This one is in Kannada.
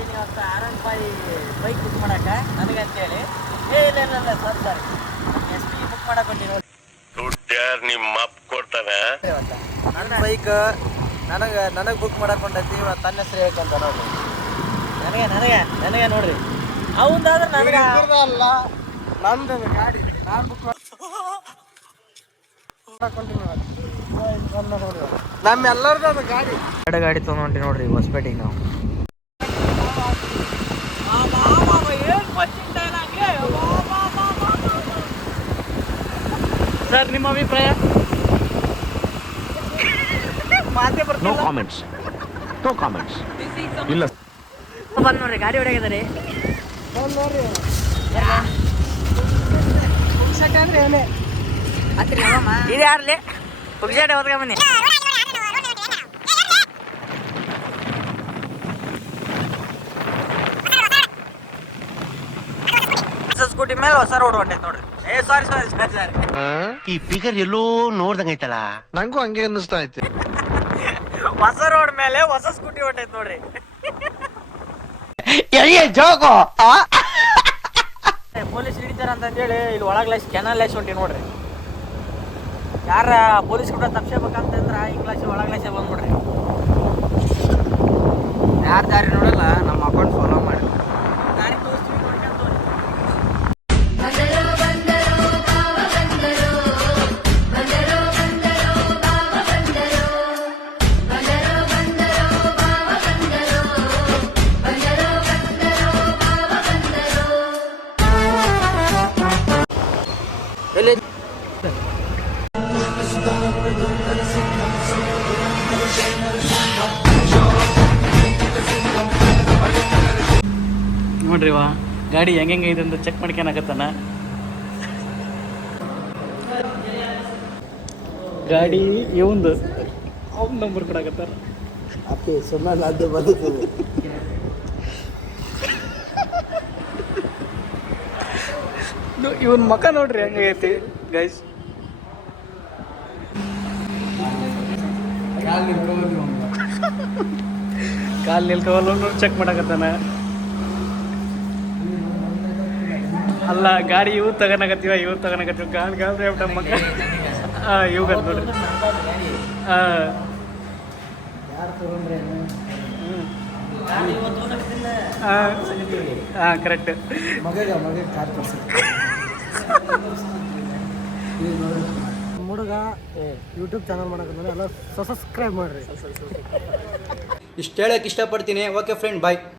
ಬಂದಿನಿ ಇವತ್ತು R15 ಬೈಕ್ ಬುಕ್ ಮಾಡಕ್ಕೆ ನನಗೆ ಅಂತೇಳಿ. ಇಲ್ಲ ಸರ್ ಎಸ್ ಪಿ ಬುಕ್ ಮಾಡಕ್ಕೆ ಬಂದಿನಿ ನೋಡಿ. ದುಡ್ಡು ಯಾರು ನಿಮ್ಮ ಅಪ್ಪ ಕೊಡ್ತಾನೆ? ನನ್ನ ಬೈಕ್ ನನಗೆ ಬುಕ್ ಮಾಡಕ್ಕೆ ಹೊಂಟೈತಿ. ಇವತ್ತು ತನ್ನ ಹೆಸರು ಹೇಳ್ಕೊಂತ ನೋಡ್ರಿ. ನನಗೆ ನೋಡ್ರಿ ಅವಂದಾದ್ರೆ ನನಗೆ ಅಲ್ಲ ನಂದು ಗಾಡಿ ನಾನು ಬುಕ್ ನಮ್ಮೆಲ್ಲರದು ಅದು ಗಾಡಿ. ಗಾಡಿ ತೊಗೊಂಡು ನೋಡ್ರಿ ಹೊಸಪೇಟೆಗೆ ನಾವು. ಸರ್ ನಿಮ್ಮ ಅಭಿಪ್ರಾಯ? ಮಾತೇ ಬರ್ತಿಲ್ಲ. ನೋ ಕಾಮೆಂಟ್ಸ್ ಇಲ್ಲ. ಬಂದು ನೋಡ್ರಿ ಗಾಡಿ ಹೊಡೆಯದಾರೆ. ನೋಡ್ರಿ ಇದು ಯಾರ್ಲಿ ಪುಗ್ಸಾಡೆ ಹೋದ್ಗ ಬನ್ನಿ. ಸ್ಕೂಟಿ ಮೇಲೆ ಹೊಸ ರೋಡ್ ಹೊಂಟೈತೆ ನೋಡ್ರಿ. ಸಾರಿ ಈ ಫಿಗರ್ ಎಲ್ಲೋ ನೋಡ್ದಂಗೈತಲ್ಲ. ನಂಗೂ ಹಂಗೆ ಅನ್ನಿಸ್ತಾ ಐತಿ. ಹೊಸ ರೋಡ್ ಮೇಲೆ ಹೊಸ ಸ್ಕೂಟಿ ಹೊಂಟೈತೆ ನೋಡ್ರಿ. ಪೊಲೀಸ್ ಹಿಡಿತಾರ ಅಂತಂದೇಳಿ ಇಲ್ಲಿ ಒಳಗೆ ಕೆನಲ್ ಲೈಸ್ ಹೊಂಟಿ ನೋಡ್ರಿ. ಯಾರ ಪೊಲೀಸ್ ಕೂಡ ತಪ್ಸಬೇಕಂತಂದ್ರ ಇಂಗ್ಲಾಸ್ ಒಳಗ್ಲಾಸೆ ಬಂದ್ಬಿಡ್ರಿ. ಯಾರು ದಾರಿ ನೋಡಲ್ಲ ನಮ್ಮ ಅಕೌಂಟ್ ಫಾಲೋ ಮಾಡಿ ದಾರಿ ತೋರಿಸ್ತೀವಿ. ನೋಡ್ರಿ ವಾ ಗಾಡಿ ಹೆಂಗೆ ಇದೆ ಅಂತ ಚೆಕ್ ಮಾಡ್ಕೊಳಕತ್ತಾನ. ಗಾಡಿ ಇವಂದು ಅವ್ನ ನಂಬರ್ ಕೊಡಕತ್ತಾರ. ಅಪ್ಪಿ ಸುಮ್ಮನೆ ಅದು ಬದುಕುದು. ಇವನ್ ಮಕ ನೋಡ್ರಿ ಹೆಂಗೈತಿ ಗೈಸ್. ಕಾಲ್ ನಿಲ್ಕೋವಲ್ಲ ಚೆಕ್ ಮಾಡಕತ್ತಾನ. ಅಲ್ಲ ಗಾಡಿ ಇವು ತಗೋಣಕತ್ತೀವ ಗಾಡಿ ಮಕ್ಕ ಇವ್ ನೋಡ್ರಿ. ಕರೆಕ್ಟ್. ಹುಡುಗ ಯೂಟ್ಯೂಬ್ ಚಾನಲ್ ಮಾಡಕ್ಕೆ ಎಲ್ಲ ಸಬ್ಸ್ಕ್ರೈಬ್ ಮಾಡ್ರಿ. ಇಷ್ಟು ಹೇಳಕ್ಕೆ ಇಷ್ಟಪಡ್ತೀನಿ. ಓಕೆ ಫ್ರೆಂಡ್, ಬಾಯ್.